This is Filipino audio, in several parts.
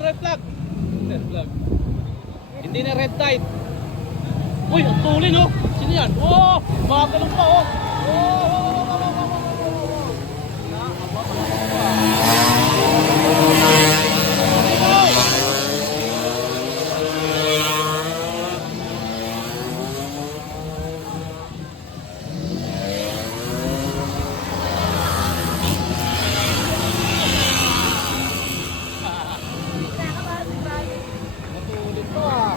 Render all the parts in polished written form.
red flag. Red flag. Hindi na red tide. Uy, ang tulin oh. Sino yan? Oh, magalong pa oh. Matulin to ah.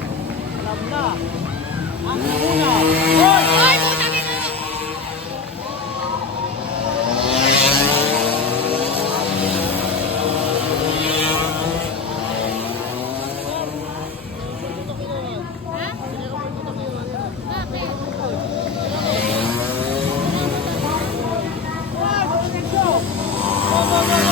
Alam na. Ang una. Hoy, putang ina! Ha? Bakit?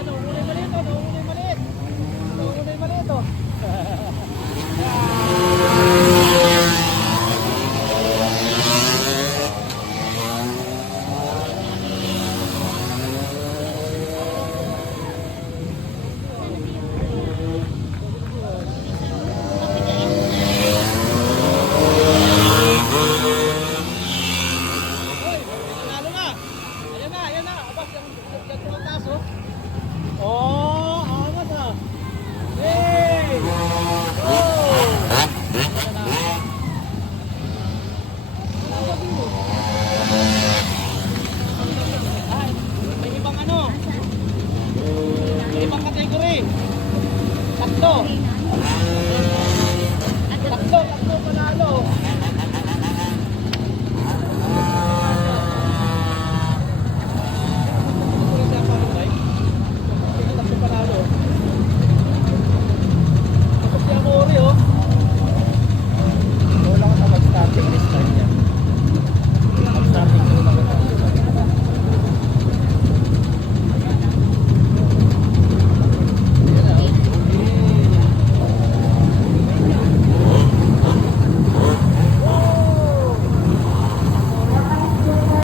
Ano, ulay maliit oh. Ulay maliit. Ulay maliit oh. Lalo na. Ayan na. Abas, yung taas oh. Oh, angas ah. Hey! Oh! Ayan na. Ay, may ibang ano. May ibang kategory. Tatlo.